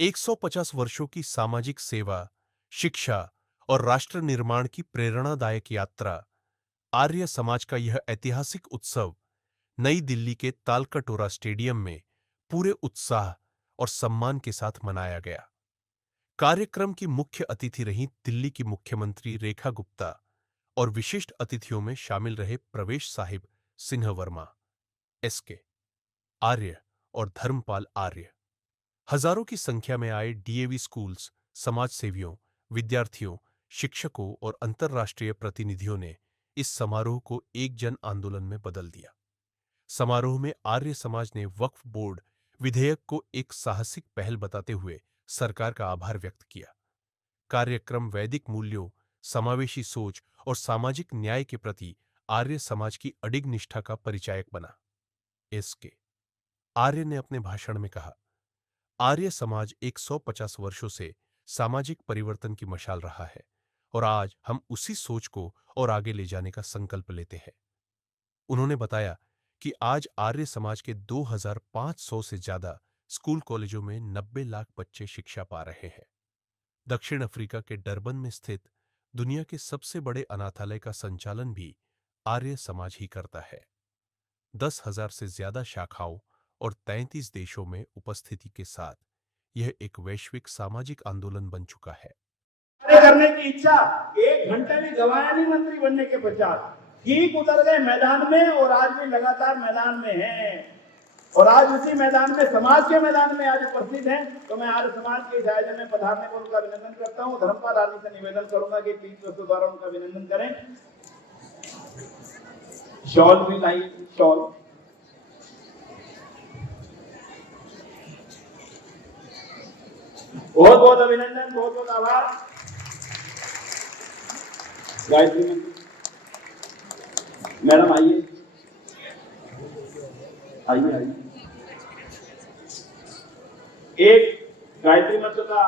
150 वर्षों की सामाजिक सेवा, शिक्षा और राष्ट्र निर्माण की प्रेरणादायक यात्रा, आर्य समाज का यह ऐतिहासिक उत्सव नई दिल्ली के तालकटोरा स्टेडियम में पूरे उत्साह और सम्मान के साथ मनाया गया। कार्यक्रम की मुख्य अतिथि रहीं दिल्ली की मुख्यमंत्री रेखा गुप्ता और विशिष्ट अतिथियों में शामिल रहे प्रवेश साहिब सिन्हा वर्मा, एसके आर्य और धर्मपाल आर्य। हजारों की संख्या में आए डीएवी स्कूल्स, समाज सेवियों, विद्यार्थियों, शिक्षकों और अंतर्राष्ट्रीय प्रतिनिधियों ने इस समारोह को एक जन आंदोलन में बदल दिया। समारोह में आर्य समाज ने वक्फ बोर्ड विधेयक को एक साहसिक पहल बताते हुए सरकार का आभार व्यक्त किया। कार्यक्रम वैदिक मूल्यों, समावेशी सोच और सामाजिक न्याय के प्रति आर्य समाज की अडिग निष्ठा का परिचायक बना। एसके आर्य ने अपने भाषण में कहा, आर्य समाज 150 वर्षों से सामाजिक परिवर्तन की मशाल रहा है और आज हम उसी सोच को और आगे ले जाने का संकल्प लेते हैं। उन्होंने बताया कि आज आर्य समाज के 2500 से ज्यादा स्कूल कॉलेजों में 90 लाख बच्चे शिक्षा पा रहे हैं। दक्षिण अफ्रीका के डरबन में स्थित दुनिया के सबसे बड़े अनाथालय का संचालन भी आर्य समाज ही करता है। 10,000 से ज्यादा शाखाओं और 33 देशों में उपस्थिति के साथ यह एक वैश्विक सामाजिक आंदोलन बन चुका है। करने की इच्छा 1 घंटा भी गवाया नहीं मंत्री बनने के पश्चात, ठीक उतर गए मैदान में और आज भी लगातार मैदान में हैं और आज उसी मैदान में, समाज के मैदान में आज उपस्थित हैं। तो मैं आर्य समाज के इस आयोजन में पधारने पर उनका अभिनंदन करता हूं। धर्मपाल आदि से निवेदन करूंगा कि प्लीज दोस्तों द्वारा उनका अभिनंदन करें। शॉल भी लाई, शॉल बहुत बहुत अभिनंदन, बहुत बहुत आभार। गायत्री मंत्र मैडम आइए, आइए आइए। एक गायत्री मंत्र का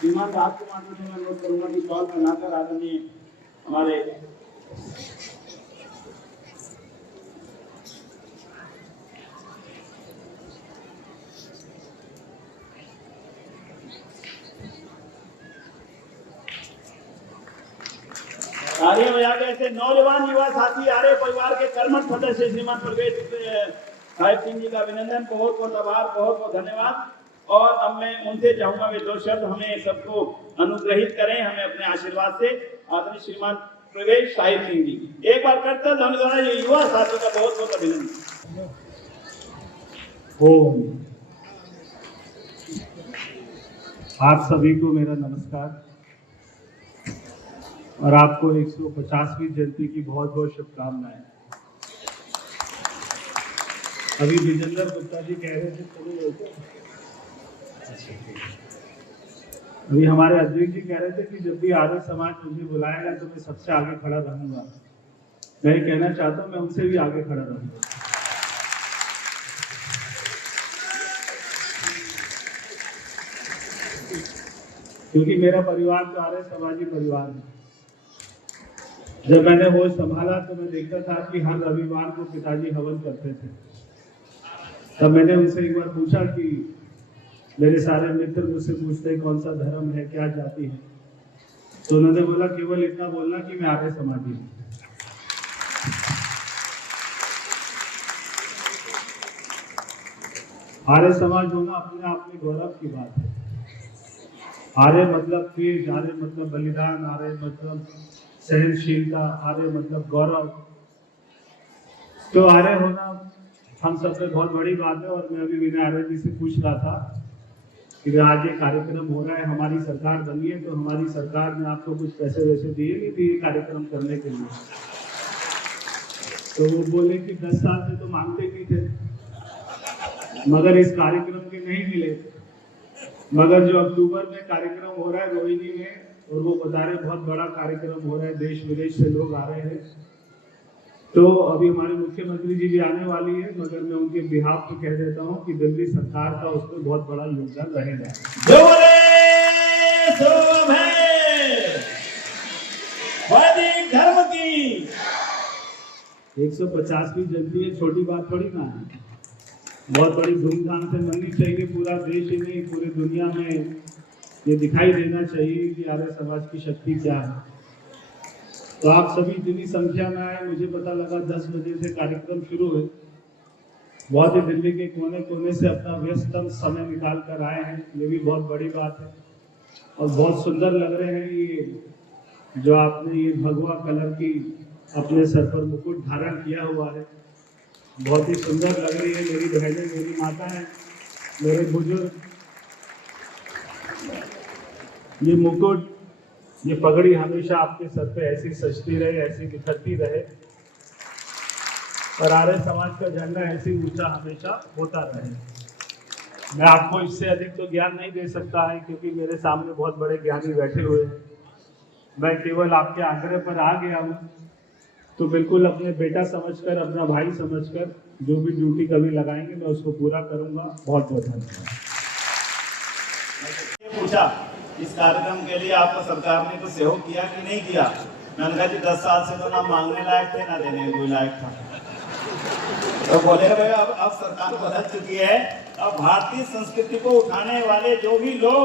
श्रीमान राजकुमार जी से मैं अनुरोध करूंगा कि शॉल पहनाकर आदरणीय हमारे आर्य यहाँ के ऐसे नौजवान युवा साथी आर्य परिवार के कर्मठ सदस्य श्रीमान प्रवेश साहिब सिंह जी का अभिनंदन, बहुत बहुत आभार, बहुत बहुत धन्यवाद। और अब मैं उनसे चाहूंगा वे 2 शब्द हमें सबको अनुग्रहित करें, हमें अपने आशीर्वाद से। आदरणीय श्रीमान प्रवेश साहिब सिंह जी, एक बार करते ध्वनि द्वारा ये युवा साथी का बहुत बहुत अभिनंदन। आप सभी को मेरा नमस्कार और आपको 150वीं जयंती की बहुत बहुत शुभकामनाएं। अभी विजेंद्र गुप्ता जी कह रहे थे, अभी हमारे अध्यक्ष जी कह रहे थे कि जब भी आर्य समाज मुझे बुलाएगा तो मैं सबसे आगे खड़ा रहूंगा। मैं कहना चाहता हूं मैं उनसे भी आगे खड़ा रहूंगा। क्योंकि मेरा परिवार तो आर्य समाजी परिवार है। जब मैंने वो संभाला तो मैं देखता था कि हर रविवार को पिताजी हवन करते थे। तब मैंने उनसे एक बार पूछा कि मेरे सारे मित्र मुझसे पूछते कौन सा धर्म है, क्या जाति है, तो उन्होंने बोला केवल इतना बोलना कि मैं आर्य समाजी हूँ। आर्य समाज होना अपने आप में गौरव की बात है। आर्य मतलब तेज, आर्य मतलब बलिदान, आर्य मतलब सहनशीलता, आर्य मतलब गौरव। तो आर्य होना हम सब पे बहुत बड़ी बात है। और मैं अभी विनय आर्य जी से पूछ रहा था कि आज ये कार्यक्रम हो रहा है, हमारी सरकार बनी है, तो हमारी सरकार ने आपको कुछ पैसे वैसे दिए नहीं थे ये कार्यक्रम करने के लिए? तो वो बोले कि 10 साल से तो मांगते नहीं थे, मगर इस कार्यक्रम के नहीं मिले। मगर जो अक्टूबर में कार्यक्रम हो रहा है रोहिणी में, और वो बता रहे बहुत बड़ा कार्यक्रम हो रहा है, देश विदेश से लोग आ रहे हैं। तो अभी हमारे मुख्यमंत्री जी भी आने वाली है, मगर मैं उनके बिहाफ पे कह देता हूँ कि दिल्ली सरकार का उसमें बहुत बड़ा योगदान रहेगा। वैदिक धर्म की 150वीं जयंती है, छोटी बात थोड़ी ना है। बहुत बड़ी धूमधाम से मननी चाहिए। पूरा देश ही नहीं, पूरी दुनिया में ये दिखाई देना चाहिए कि आर्य समाज की शक्ति क्या है। तो आप सभी इतनी संख्या में आए, मुझे पता लगा 10 बजे से कार्यक्रम शुरू हुए। बहुत ही दिल्ली के कोने कोने से अपना व्यस्तम समय निकाल कर आए हैं, ये भी बहुत बड़ी बात है। और बहुत सुंदर लग रहे हैं ये जो आपने ये भगवा कलर की अपने सर पर मुकुट धारण किया हुआ है, बहुत ही सुंदर लग रही है। मेरी बहनें, मेरी माता है, मेरे बुजुर्ग, ये मुकुट, ये पगड़ी हमेशा आपके सर पे ऐसी सजती रहे, ऐसी निखरती रहे और आर्य समाज का झंडा ऐसे ऊंचा हमेशा होता रहे। मैं आपको इससे अधिक तो ज्ञान नहीं दे सकता है क्योंकि मेरे सामने बहुत बड़े ज्ञानी बैठे हुए हैं। मैं केवल आपके आग्रह पर आ गया हूँ, तो बिल्कुल अपने बेटा समझकर, अपना भाई समझकर जो भी ड्यूटी कभी लगाएंगे मैं उसको पूरा करूंगा। बहुत बहुत धन्यवाद। पूछा इस कार्यक्रम के लिए आपको सरकार ने तो सहयोग किया कि नहीं किया? मैंने कहा जी 10 साल से तो ना मांगने लायक थे ना देने कोई लायक था। तो बोले भाई अब सरकार बदल चुकी है, अब भारतीय संस्कृति को उठाने वाले जो भी लोग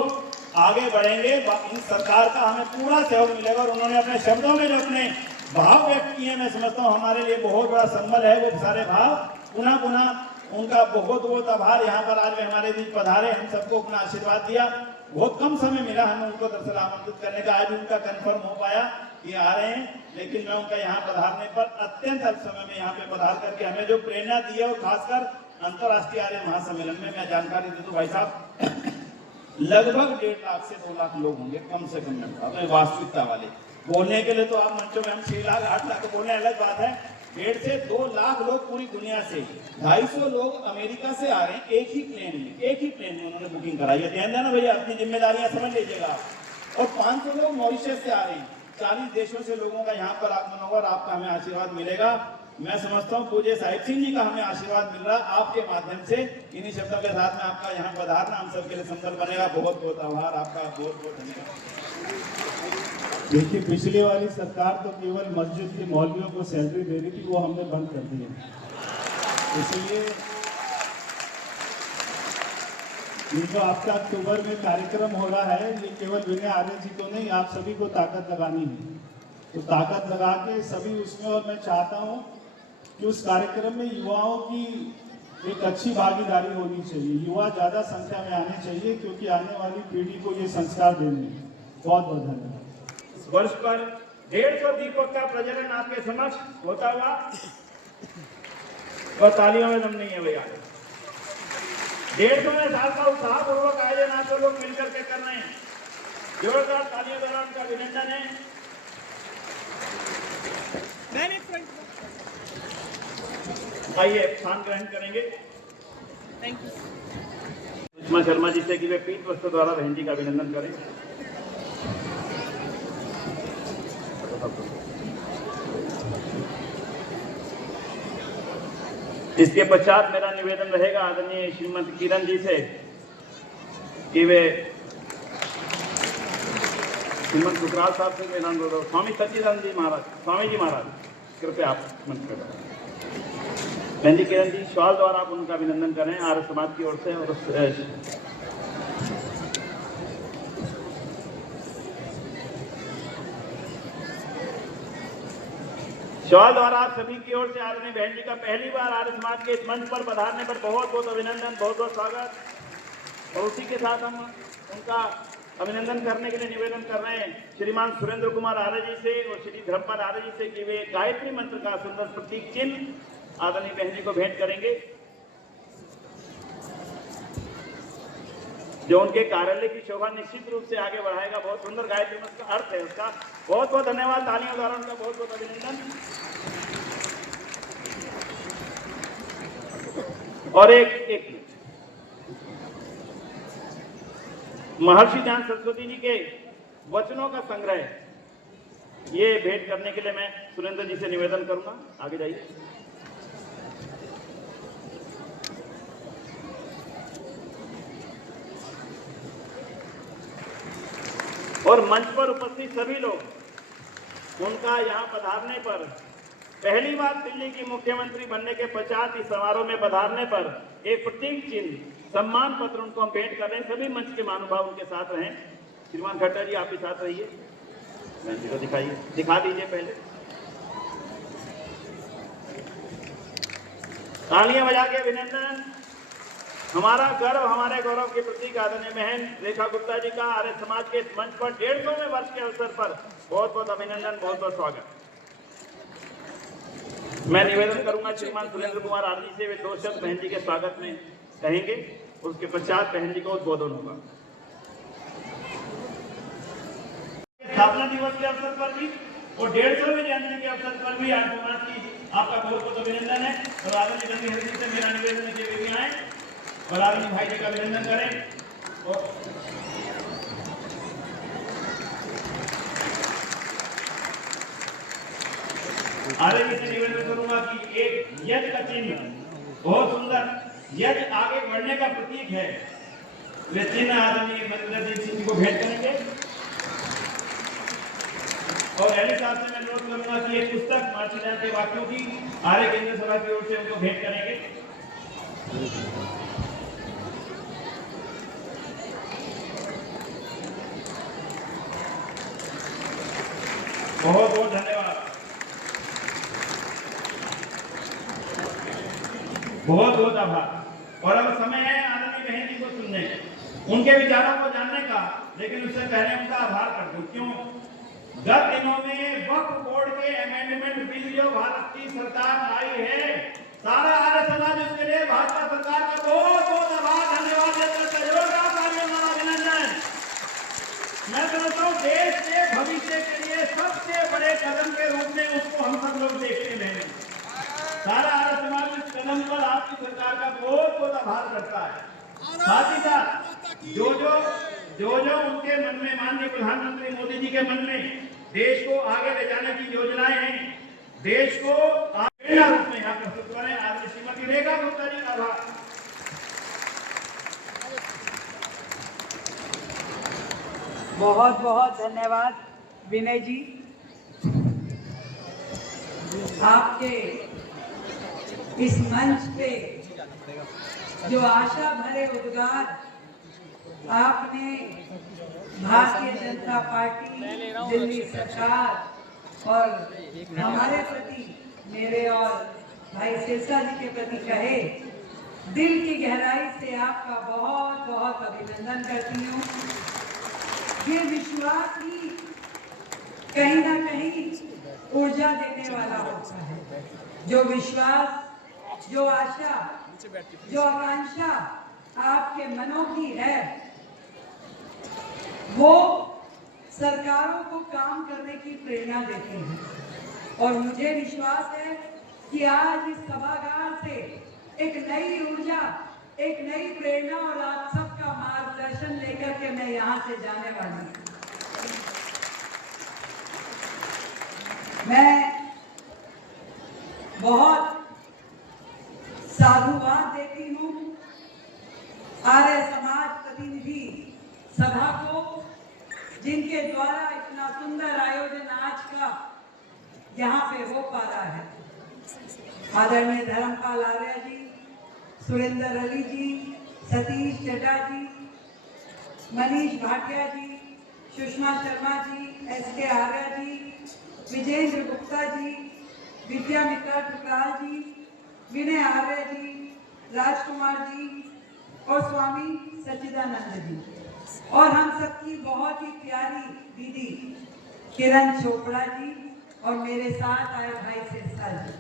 आगे बढ़ेंगे इन सरकार का हमें पूरा सहयोग मिलेगा। और उन्होंने अपने शब्दों में जो अपने भाव व्यक्त किए, मैं समझता हूँ हमारे लिए बहुत बड़ा संबल है वो सारे भाव। पुनः पुनः उनका बहुत बहुत आभार। यहाँ पर आज वे हमारे बीच पधारे, हम सबको अपना आशीर्वाद दिया। बहुत कम समय मिला हमें उनको दरअसल आमंत्रित करने का। आज उनका कंफर्म हो पाया कि आ रहे हैं, लेकिन मैं उनका यहाँ पधारने पर अत्यंत अल्प समय में यहाँ पे पधार करके हमें जो प्रेरणा दी है वो खासकर अंतर्राष्ट्रीय आर्य महासम्मेलन में मैं जानकारी दे दूं भाई साहब, लगभग 1.5 लाख से 2 लाख लोग होंगे कम से कम। अपने वास्तविकता वाले बोलने के लिए तो आप मंचों में हम 6 लाख 8 लाख बोलने अलग बात है। 1.5 से 2 लाख लोग पूरी दुनिया से, 250 लोग अमेरिका से आ रहे हैं एक ही प्लेन में उन्होंने बुकिंग कराई है। ध्यान देना भैया, अपनी जिम्मेदारियां समझ लीजिएगा। और 500 लोग मॉरिशस से आ रहे हैं। 40 देशों से लोगों का यहाँ पर आगमन होगा और आपका हमें आशीर्वाद मिलेगा। मैं समझता हूँ पूज्य साहिब सिंह जी का हमें आशीर्वाद मिल रहा आपके माध्यम से। इन्हीं शब्दों के साथ में आपका यहाँ पधारना हम सबके लिए संबल बनेगा। बहुत बहुत आभार आपका, बहुत बहुत धन्यवाद। देखिए, पिछली वाली सरकार तो केवल मस्जिद के मौलवियों को सैलरी दे रही थी, वो हमने बंद कर दी है। इसलिए ये जो आपका अक्टूबर में कार्यक्रम हो रहा है, ये केवल विनय आर्य जी को नहीं, आप सभी को ताकत लगानी है। तो ताकत लगा के सभी उसमें, और मैं चाहता हूँ कि उस कार्यक्रम में युवाओं की एक अच्छी भागीदारी होनी चाहिए। युवा ज़्यादा संख्या में आने चाहिए क्योंकि आने वाली पीढ़ी को ये संस्कार देने हैं। बहुत बहुत धन्यवाद। वर्ष पर 150 दीपक का प्रज्वलन आपके समक्ष होता हुआ, और तालियों में दम नहीं है भैया। 150वें साल का उत्साहपूर्वक आयोजन आप लोग मिलकर के कर रहे हैं। जोरदार तालियों द्वारा उनका अभिनंदन है। आइए स्थान ग्रहण करेंगे। सुषमा शर्मा जी से कि वे पीठ वस्त्र द्वारा बहन जी का अभिनंदन करें। इसके पश्चात मेरा निवेदन रहेगा आदरणीय श्रीमती किरण जी से कि वे श्रीमंत सुकराल साहब से मेरा अनुरोध, स्वामी सच्चिदानंद जी महाराज, स्वामी जी महाराज कृपया आप मंच पर बहन जी किरण जी शॉल द्वारा आप उनका अभिनंदन करें आर्य समाज की ओर से। और शॉल द्वारा आप सभी की ओर से आदरणीय बहन जी का पहली बार आर्य समाज के इस मंच पर पधारने पर बहुत बहुत अभिनंदन, बहुत बहुत स्वागत। और उसी के साथ हम उनका अभिनंदन करने के लिए निवेदन कर रहे हैं श्रीमान सुरेंद्र कुमार आर्य जी से और श्री धर्मपाल आर्य जी से कि वे गायत्री मंत्र का सुंदर प्रतीक चिन्ह आदरणीय बहन जी को भेंट करेंगे, जो उनके कार्यालय की शोभा निश्चित रूप से आगे बढ़ाएगा। बहुत सुंदर गायत्री मंत्र का अर्थ है उसका। बहुत बहुत धन्यवाद, तालियों द्वारा उनका बहुत बहुत अभिनंदन। और एक महर्षि ज्ञान सरस्वती जी के वचनों का संग्रह ये भेंट करने के लिए मैं सुरेंद्र जी से निवेदन करूंगा। आगे जाइए। और मंच पर उपस्थित सभी लोग, उनका यहाँ पधारने पर पहली बार दिल्ली की मुख्यमंत्री बनने के पश्चात इस समारोह में पधारने पर एक प्रतीक चिन्ह सम्मान पत्र उनको हम भेंट कर रहे हैं। सभी मंच के महानुभाव उनके साथ रहें। श्रीमान खट्टर जी, आप भी साथ रहिए। बहन जी को दिखाइए, दिखा दीजिए पहले। तालियां बजा के अभिनंदन। हमारा गर्व, हमारे गौरव के प्रतीक आदरणीय बहन रेखा गुप्ता जी का आर्य समाज के इस मंच पर 150वें वर्ष के अवसर पर बहुत बहुत अभिनंदन, बहुत बहुत स्वागत। मैं निवेदन करूंगा श्रीमान सुरेंद्र कुमार आर्मी से वे 2 शब्द बहन जी के स्वागत में कहेंगे। उसके पश्चात बहन जी का उद्बोधन होगा। स्थापना दिवस के अवसर पर भी और 150वें जयंती के अवसर पर भी आज समाज की आपका बहुत बहुत अभिनंदन है। और आदरणीय गंभीर जी से मेरा निवेदन है कि वे भी आए और आदरणीय भाई जी का अभिनंदन करें। और आदरणीय से निवेदन करूंगा कि एक यज्ञ का चिन्ह, बहुत सुंदर यज्ञ आगे बढ़ने का प्रतीक है, वे चिन्ह आदरणीय मनिंदर सिंह को भेंट करेंगे। और एली साहब से मैं अनुरोध करूंगा कि एक पुस्तक मार्शल के वाक्यों की आर्य केंद्र सभा की ओर से उनको भेंट करेंगे। बहुत बहुत धन्यवाद, बहुत बहुत आभार। और अब समय है आदरणीय बहन जी को सुनने, उनके विचारों को जानने का। लेकिन उससे पहले उनका आभार कर दूं। क्यों? गत दिनों में वक्फ बोर्ड के अमेंडमेंट बिल जो भारत की सरकार लाई है, सारा आर्य समाज उसके लिए भाजपा सरकार का बहुत बहुत आभार, धन्यवाद देकर सहयोग का अभिनंदन। मैं समझता हूँ देश के भविष्य के लिए सबसे बड़े कदम के रूप में उसको हम सब लोग देखते हैं। सारा आर्य समाज इस कदम पर आपकी सरकार का बहुत बहुत आभार करता है। साथ ही साथ जो उनके मन में, माननीय प्रधानमंत्री मोदी जी के मन में देश को आगे ले जाने की योजनाएं हैं, देश को प्रेरणा रूप में यहाँ प्रस्तुत करें। आदरणीय श्रीमती रेखा गुप्ता जी का आभार। बहुत बहुत धन्यवाद विनय जी, आपके इस मंच पे जो आशा भरे उद्गार आपने भारतीय जनता पार्टी, दिल्ली सरकार और हमारे प्रति, मेरे और भाई सिरसा जी के प्रति कहे, दिल की गहराई से आपका बहुत बहुत अभिनंदन करती हूँ। ये विश्वास ही कहीं ना कहीं ऊर्जा देने वाला होता है। जो विश्वास, जो आशा, जो आकांक्षा आपके मनों की है, वो सरकारों को काम करने की प्रेरणा देती है। और मुझे विश्वास है कि आज इस सभागार से एक नई ऊर्जा, एक नई प्रेरणा और आप सबका मार्गदर्शन लेकर के मैं यहाँ से जाने वाली हूँ। मैं बहुत साधुवाद देती हूँ आर्य समाज प्रतिनिधि सभा को, जिनके द्वारा इतना सुंदर आयोजन आज का यहाँ पे हो पा रहा है। आदरणीय धर्मपाल आर्य जी, सुरेंद्र अली जी, सतीश चड्डा जी, मनीष भाटिया जी, सुषमा शर्मा जी, एस.के. आर्य जी, विजेंद्र गुप्ता जी, विद्या मित्रा टुकराल जी, विनय आर्य जी, राजकुमार जी और स्वामी सच्चिदानंद जी, और हम सबकी बहुत ही प्यारी दीदी किरण चोपड़ा जी और मेरे साथ आया भाई सिरसा जी।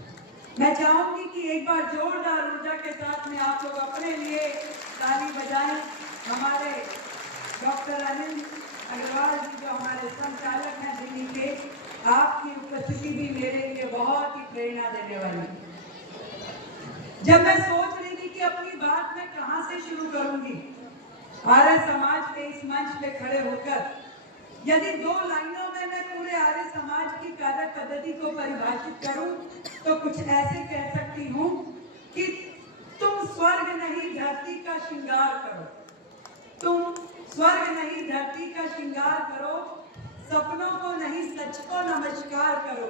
मैं चाहूंगी कि एक बार जोरदार ऊर्जा के साथ में आप लोग अपने लिए ताली बजाएं। हमारे डॉक्टर अनिल अग्रवाल जी जो हमारे संचालक हैं दिल्ली के, आपकी उपस्थिति भी मेरे लिए बहुत ही प्रेरणा देने वाली है। जब मैं सोच रही थी कि अपनी बात मैं कहाँ से शुरू करूंगी, आर्य समाज के इस मंच पे खड़े होकर यदि 2 लाइनों में मैं पूरे आर्य समाज की कार्य पद्धति को परिभाषित करूं तो कुछ ऐसे कह सकती हूं कि तुम स्वर्ग नहीं धरती का श्रृंगार करो, तुम स्वर्ग नहीं धरती का श्रृंगार करो, सपनों को नहीं सच को नमस्कार करो,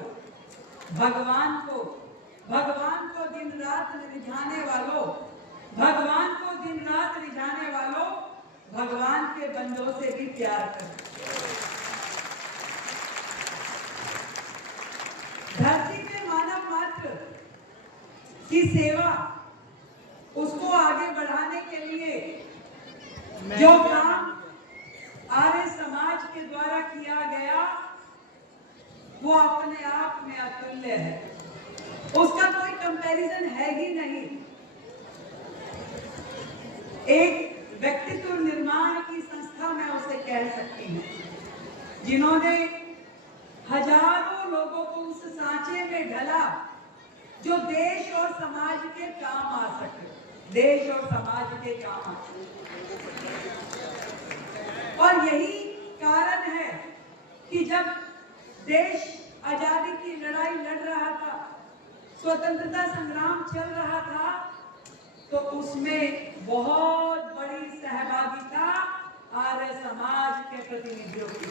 भगवान को दिन रात रिझाने वालों, भगवान को दिन रात रिझाने वालों, भगवान के बंदों से भी प्यार करो। धरती पे मानव मात्र की सेवा, उसको आगे बढ़ाने के लिए जो काम आर्य समाज के द्वारा किया गया वो अपने आप में अतुल्य है, उसका कोई कंपैरिजन है ही नहीं। एक व्यक्तित्व निर्माण की संस्था मैं उसे कह सकती हूँ, जिन्होंने हजारों लोगों को उस सांचे में ढला जो देश और समाज के काम आ सके, देश और समाज के काम आ सके। और यही कारण है कि जब देश आजादी की लड़ाई लड़ रहा था, स्वतंत्रता संग्राम चल रहा था, तो उसमें बहुत बड़ी सहभागिता आर्य समाज के प्रतिनिधियों की।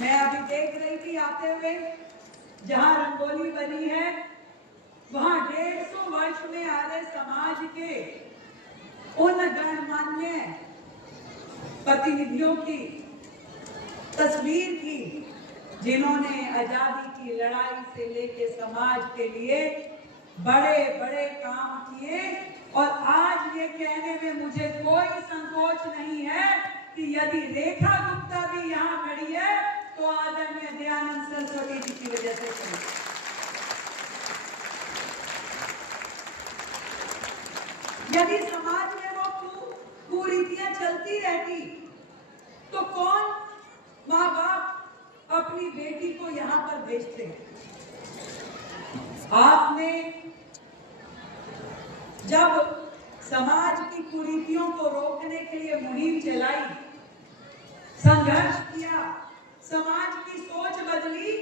मैं अभी देख रही थी आते हुए, जहां रंगोली बनी है वहां 150 वर्ष में आर्य समाज के उन गणमान्य प्रतिनिधियों की तस्वीर थी जिन्होंने आजादी की लड़ाई से लेकर समाज के लिए बड़े बड़े काम किए। और आज ये कहने में मुझे कोई संकोच नहीं है कि यदि रेखा गुप्ता भी यहाँ खड़ी है तो आदरणीय दयानंद सरस्वती जी की वजह से खड़ी। यदि समाज में वो कुरीतियां चलती रहती तो कौन माँ बाप अपनी बेटी को यहाँ पर भेजते? आपने जब समाज की कुरीतियों को रोकने के लिए मुहिम चलाई, संघर्ष किया, समाज की सोच बदली,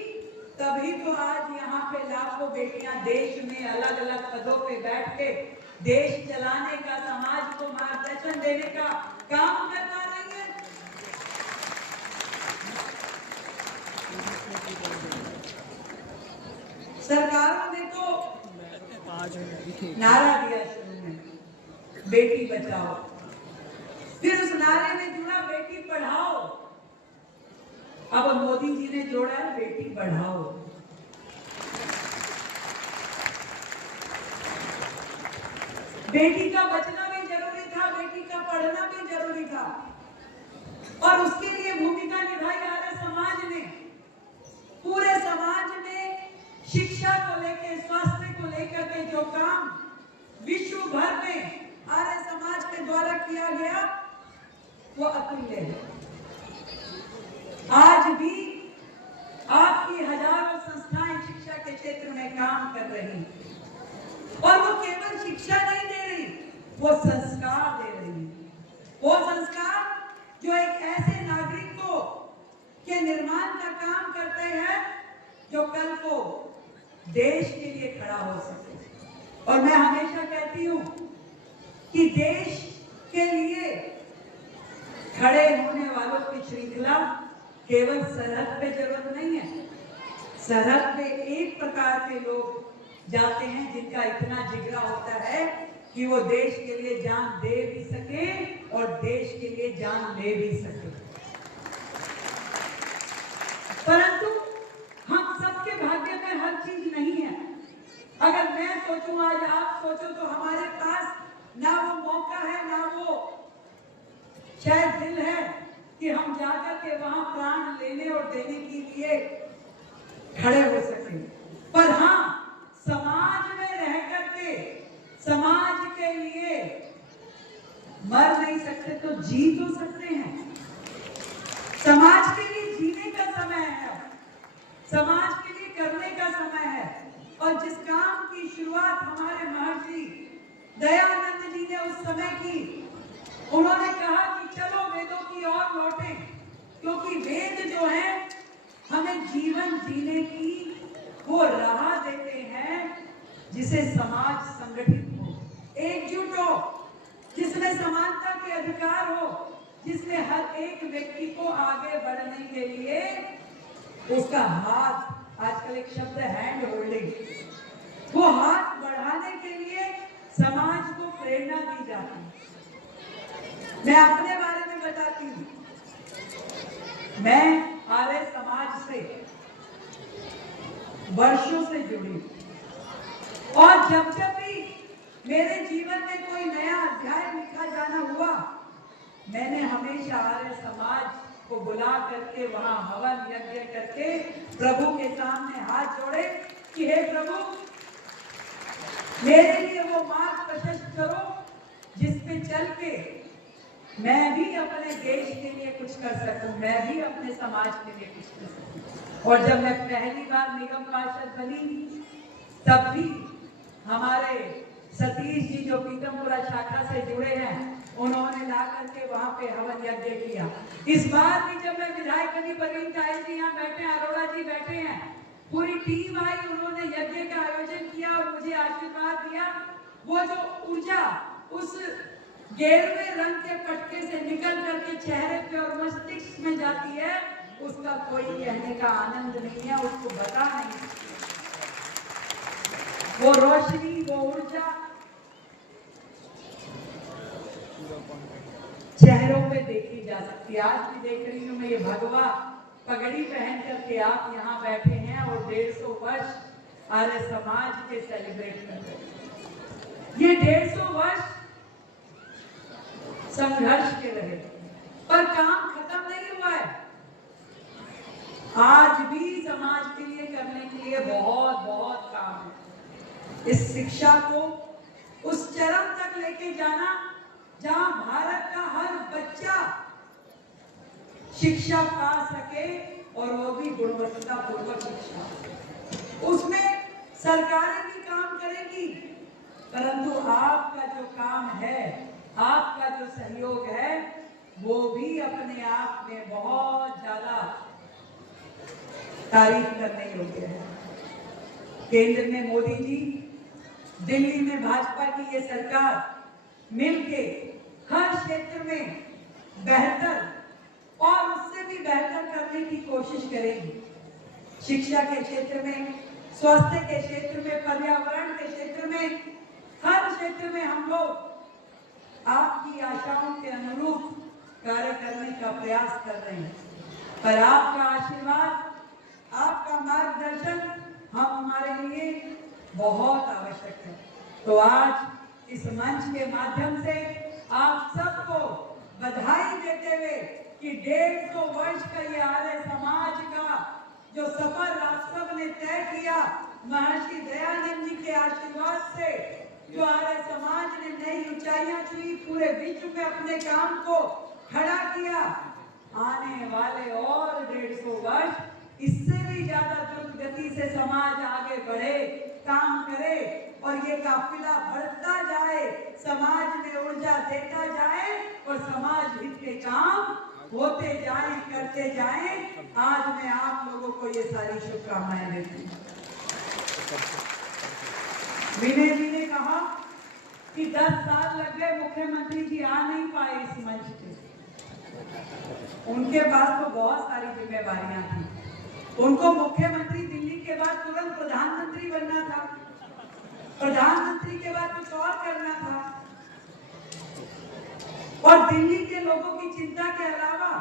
तभी तो आज यहाँ पे लाखों बेटियां देश में अलग अलग पदों पे बैठ के देश चलाने का, समाज को मार्गदर्शन देने का काम कर पा रही है। सरकारों ने तो नारा दिया शुरू में, बेटी बचाओ, फिर उस नारे में जुड़ा बेटी पढ़ाओ, अब मोदी जी ने जोड़ा है बेटी बढ़ाओ। बेटी का बचना भी जरूरी था, बेटी का पढ़ना भी जरूरी था, और उसके लिए भूमिका निभाई आर्य समाज ने। पूरे समाज में शिक्षा को लेकर, स्वास्थ्य को लेकर के जो काम विश्व भर में आर्य समाज के द्वारा किया गया वो अतुल्य है। आज भी आपकी हजारों संस्थाएं शिक्षा के क्षेत्र में काम कर रही हैं, और वो केवल शिक्षा नहीं दे रही, वो संस्कार दे रही है। वो संस्कार जो एक ऐसे नागरिक को के निर्माण का काम करते हैं जो कल को देश के लिए खड़ा हो सके। और मैं हमेशा कहती हूँ कि देश के लिए खड़े होने वालों की श्रृंखला केवल सरहद पे जरूरत नहीं है। सरहद पे एक प्रकार के लोग जाते हैं जिनका इतना जिगरा होता है कि वो देश के लिए जान दे भी सके और देश के लिए जान ले भी सके। परंतु हम सबके भाग्य में हर चीज नहीं है। अगर मैं सोचूं, आज आप सोचो, तो हमारे पास ना वो मौका है, ना वो शायद दिल है कि हम जाकर के वहां प्राण लेने और देने के लिए खड़े हो सके। पर हाँ, समाज में रह करके समाज के लिए मर नहीं सकते तो जी तो सकते हैं। समाज के लिए जीने का समय है, समाज के लिए करने का समय है। और जिस काम की शुरुआत हमारे महर्षि दयानंद जी ने उस समय की, उन्होंने कहा कि चलो वेदों की ओर लौटें, क्योंकि वेद जो है हमें जीवन जीने की वो राह देते हैं जिसे समाज संगठित हो, एकजुट हो, जिसमें समानता के अधिकार हो, जिसमें हर एक व्यक्ति को आगे बढ़ने के लिए उसका हाथ, आजकल एक शब्द है हैंड होल्डिंग, वो हाथ बढ़ाने के लिए समाज को प्रेरणा दी जाती है। मैं अपने बारे में बताती हूँ। मैं आर्य समाज से वर्षों से जुड़ी हूं और जब जब भी मेरे जीवन में कोई नया अध्याय लिखा जाना हुआ, मैंने हमेशा आर्य समाज को बुला करके वहां हवन यज्ञ करके प्रभु के सामने हाथ जोड़े कि हे प्रभु, मेरे लिए वो मार्ग प्रशस्त करो जिस पे चल के मैं भी अपने देश के लिए कुछ कर सकूं, मैं भी अपने समाज के लिए कुछ कर सकूं। और जब मैं पहली बार निगम पार्षद बनी, तब भी हमारे सतीश जी जो पीतमपुरा शाखा से जुड़े हैं, उन्होंने ला करके वहां पे हवन यज्ञ किया। इस बार भी जब मैं विधायक बनी, परवीन तायल जी यहाँ बैठे हैं, अरोड़ा जी बैठे हैं, पूरी टीम आई, उन्होंने यज्ञ का आयोजन किया और मुझे आशीर्वाद दिया। वो जो ऊर्जा उस गेरुए रंग के पटके से निकल करके चेहरे पे और मस्तिष्क में जाती है, उसका कोई कहने का आनंद नहीं है, उसको बता नहीं। वो रोशनी, वो ऊर्जा चेहरों पे देखी जा सकती है। आज भी देख रही हूँ मैं, ये भगवा पगड़ी पहन करके आप यहाँ बैठे हैं और 150 वर्ष आर्य समाज के सेलिब्रेट कर रहे हैं। ये 150 वर्ष संघर्ष के रहे, पर काम खत्म नहीं हुआ है। आज भी समाज के लिए करने के लिए बहुत बहुत काम है। इस शिक्षा को उस चरम तक लेके जाना जहां भारत का हर बच्चा शिक्षा पा सके, और वो भी गुणवत्तापूर्वक शिक्षा। उसमें सरकारें भी काम करेगी, परंतु आपका जो काम है, आपका जो सहयोग है, वो भी अपने आप में बहुत ज्यादा तारीफ करने योग्य है। केंद्र में मोदी जी, दिल्ली में भाजपा की ये सरकार मिलके हर क्षेत्र में बेहतर और उससे भी बेहतर करने की कोशिश करेगी। शिक्षा के क्षेत्र में, स्वास्थ्य के क्षेत्र में, पर्यावरण के क्षेत्र में, हर क्षेत्र में हम लोग आपकी आशाओं के अनुरूप कार्य करने का प्रयास कर रहे हैं। पर आपका आशीर्वाद, आपका मार्गदर्शन हमारे लिए बहुत आवश्यक है। तो आज इस मंच के माध्यम से आप सबको बधाई देते हुए कि 150 वर्ष का ये आर्य समाज का जो सफर आप सब ने तय किया, महर्षि दयानंद जी के आशीर्वाद से जो आर्य समाज ने नई ऊंचाइयां छुई, पूरे विश्व में अपने काम को खड़ा किया, आने वाले और 150 वर्ष इससे भी ज्यादा द्रुत गति से समाज आगे बढ़े, काम करे और ये काफिला बढ़ता जाए, समाज में ऊर्जा देता जाए और समाज हित के काम होते जाए, करते जाए। आज मैं आप लोगों को ये सारी शुभकामनाएं देती हूँ। विनय जी ने कहा कि 10 साल लग गए, मुख्यमंत्री जी आ नहीं पाए इस मंच पे। उनके पास तो बहुत सारी जिम्मेवारियां थी। उनको मुख्यमंत्री दिल्ली के बाद तुरंत प्रधानमंत्री बनना था, प्रधानमंत्री के बाद कुछ और करना था, और दिल्ली के लोगों की चिंता के अलावा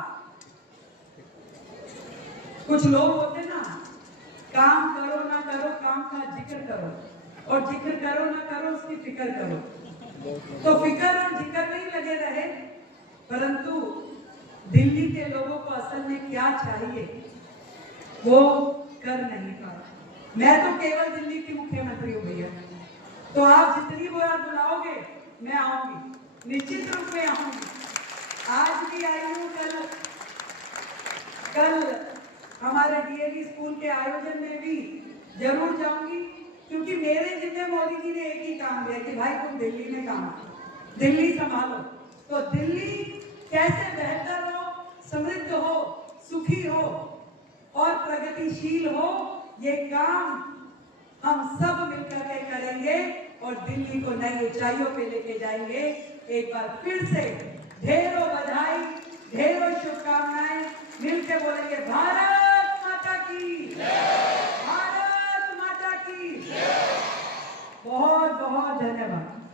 कुछ लोग होते ना, काम करो ना करो, काम का जिक्र करो, और जिक्र करो ना करो उसकी फिक्र करो। तो फिक्र और जिक्र नहीं लगे रहे, परंतु दिल्ली के लोगों को असल में क्या चाहिए वो कर नहीं पाए। मैं तो केवल दिल्ली की मुख्यमंत्री हूँ भैया, तो आप जितनी बार बुलाओगे मैं आऊंगी, निश्चित रूप में आऊंगी। आज भी आई हूँ, कल हमारे डीएवी स्कूल के आयोजन में भी जरूर जाऊंगी, क्योंकि मेरे जिम्मे मोदी जी ने एक ही काम दिया कि भाई तुम दिल्ली में काम करो, दिल्ली संभालो। तो दिल्ली कैसे बेहतर हो, समृद्ध हो, सुखी हो और प्रगतिशील हो, ये काम हम सब मिलकर के करेंगे और दिल्ली को नई ऊंचाइयों पे लेके जाएंगे। एक बार फिर से ढेरों बधाई, ढेरों शुभकामनाएं, मिलकर बोलेंगे भारत माता की भारत माता की बहुत बहुत धन्यवाद।